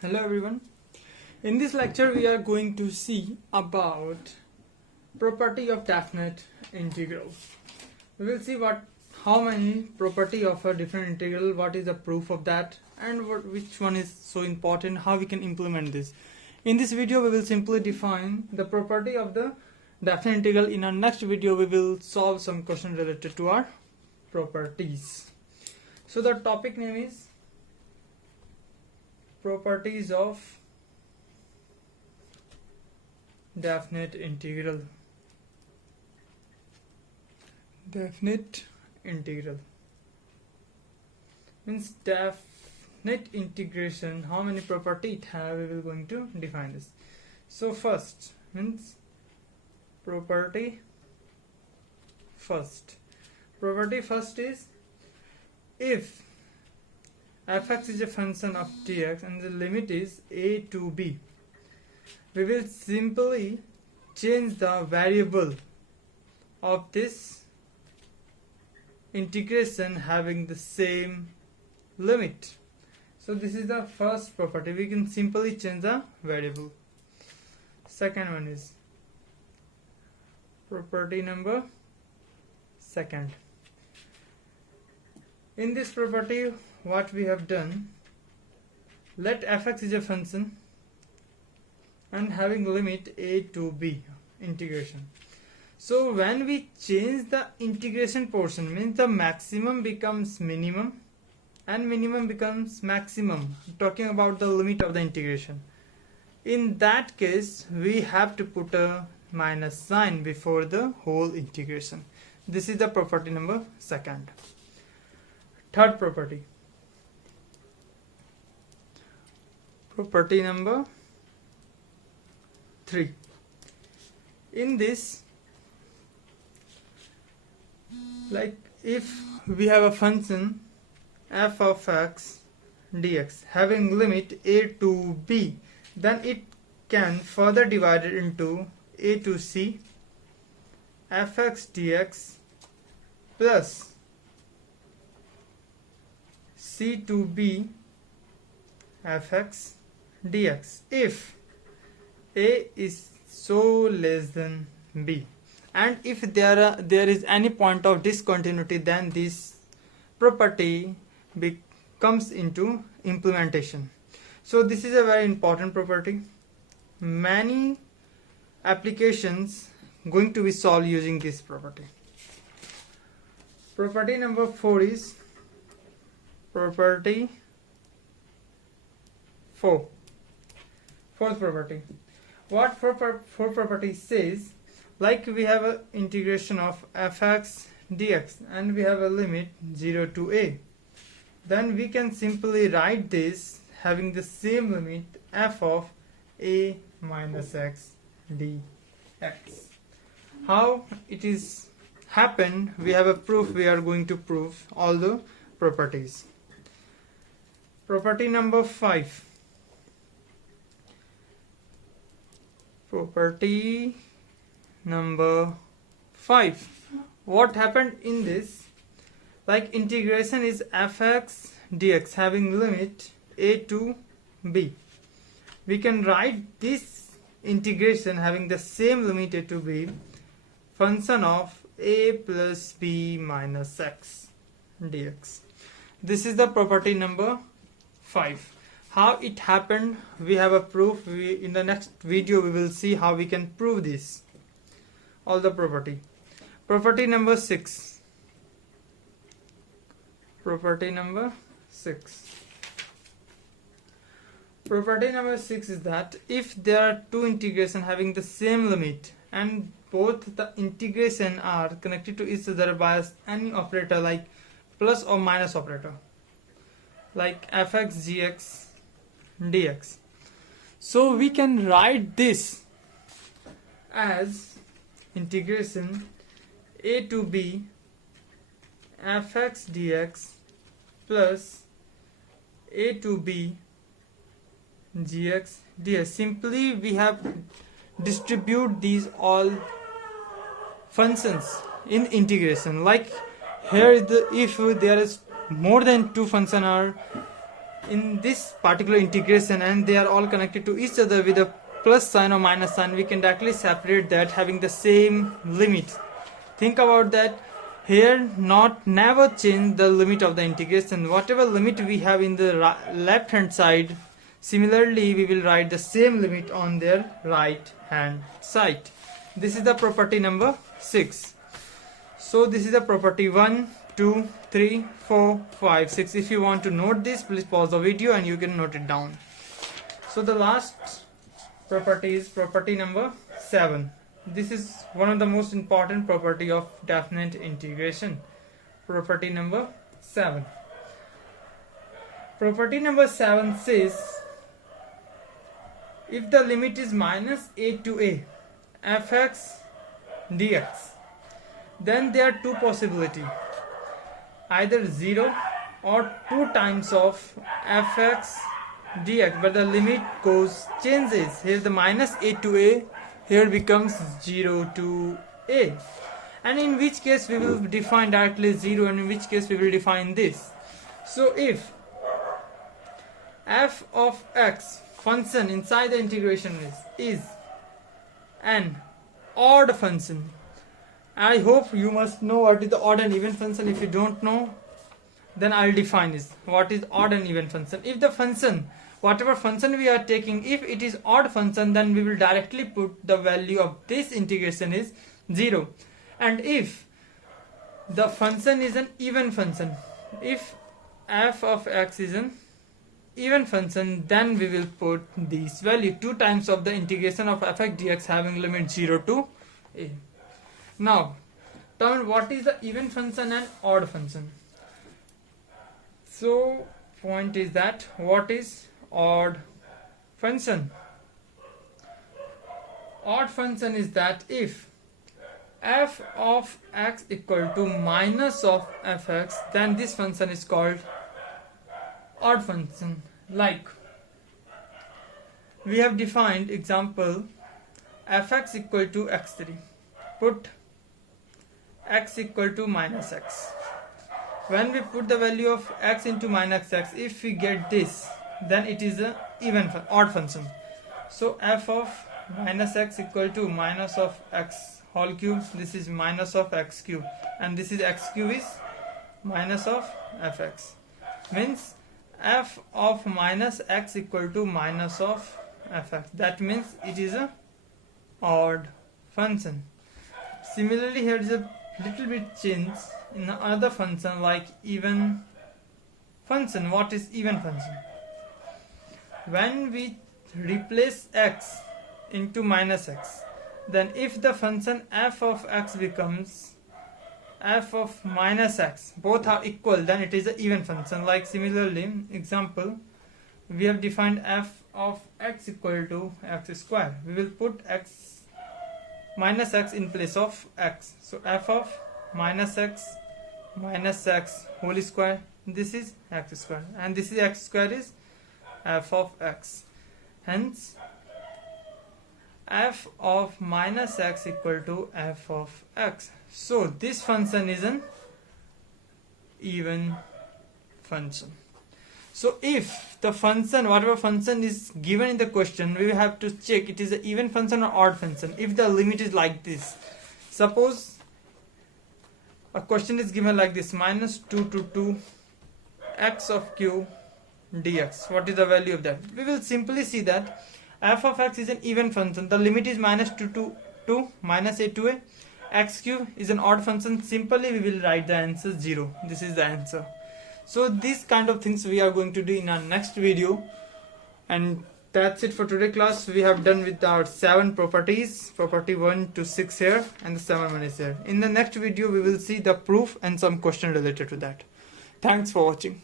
Hello everyone. In this lecture we are going to see about property of definite integral. We will see how many property of a different integral, what is the proof of that, and which one is so important, how we can implement this. In this video we will simply define the property of the definite integral. In our next video we will solve some question related to our properties. So the topic name is properties of definite integral. Definite integral means definite integration, how many property it have, we will going to define this. So first means property first is if fx is a function of dx and the limit is a to b, we will simply change the variable of this integration having the same limit. So this is the first property, we can simply change the variable. Second one is property number second. In this property what we have done, let fx is a function and having limit a to b integration. So when we change the integration portion, means the maximum becomes minimum and minimum becomes maximum, talking about the limit of the integration. In that case we have to put a minus sign before the whole integration. This is the property number second. Third property number 3. In this, like if we have a function f of x dx having limit a to b, then it can further divide it into a to c fx dx plus c to b fx dx if a is so less than b, and if there is any point of discontinuity, then this property comes into implementation. So this is a very important property. Many applications going to be solved using this property. Property number 4 is property 4. Fourth property. What fourth property says, like we have an integration of fx dx and we have a limit 0 to a, then we can simply write this having the same limit f of a minus x dx. How it is happened, we have a proof, we are going to prove all the properties. Property number 5. Property number 5. What happened in this, like integration is fx dx having limit a to b, we can write this integration having the same limit a to b function of a plus b minus x dx. This is the property number 5. How it happened, we have a proof. In the next video we will see how we can prove this, all the property. Property number 6. Property number 6 is that if there are two integration having the same limit and both the integration are connected to each other by any operator like plus or minus operator, like fx gx dx, so we can write this as integration a to b fx dx plus a to b gx ds. Simply we have distribute these all functions in integration. Like here if there is more than two functions are in this particular integration and they are all connected to each other with a plus sign or minus sign, we can directly separate that having the same limit. Think about that. Here, never change the limit of the integration. Whatever limit we have in the left hand side, similarly we will write the same limit on their right hand side. This is the property number 6. So this is the property 1, 2, 3, 4, 5, 6. If you want to note this, please pause the video and you can note it down. So the last property is property number 7. This is one of the most important property of definite integration. Property number 7. Property number 7 says if the limit is minus a to a fx dx, then there are two possibilities, either 0 or 2 times of fx dx, but the limit changes. Here the minus a to a here becomes 0 to a, and in which case we will define directly 0 and in which case we will define this. So if f of x function inside the integration is an odd function. I hope you must know what is the odd and even function. If you don't know, then I'll define this. What is odd and even function? If the function, whatever function we are taking, if it is odd function, then we will directly put the value of this integration is 0. And if the function is an even function, if f of x is an even function, then we will put this value 2 times of the integration of fx dx having limit 0 to a. Now tell me what is the even function and odd function. So point is that what is odd function? Odd function is that if f of x equal to minus of fx, then this function is called odd function. Like we have defined example fx equal to x3, put x equal to minus x. When we put the value of x into minus x, if we get this, then it is a odd function. So f of minus x equal to minus of x whole cube, this is minus of x cube, and this is x cube is minus of fx, means f of minus x equal to minus of fx. That means it is a odd function. Similarly, here is a little bit change in another function like even function. What is even function? When we replace x into minus x, then if the function f of x becomes f of minus x, both are equal, then it is an even function. Like similarly, example, we have defined f of x equal to x square. We will put x minus x in place of x. So f of minus x whole square, this is x square, and this is x square is f of x. Hence f of minus x equal to f of x. So this function is an even function. So if the function, whatever function is given in the question, we have to check it is an even function or odd function. If the limit is like this, suppose a question is given like this, minus 2 to 2 x of q dx. What is the value of that? We will simply see that f of x is an even function. The limit is minus 2 to 2 minus a to a. X cube is an odd function. Simply we will write the answer 0. This is the answer. So these kind of things we are going to do in our next video. And that's it for today class. We have done with our 7 properties, property 1 to 6 here, and the 7 one is here. In the next video we will see the proof and some question related to that. Thanks for watching.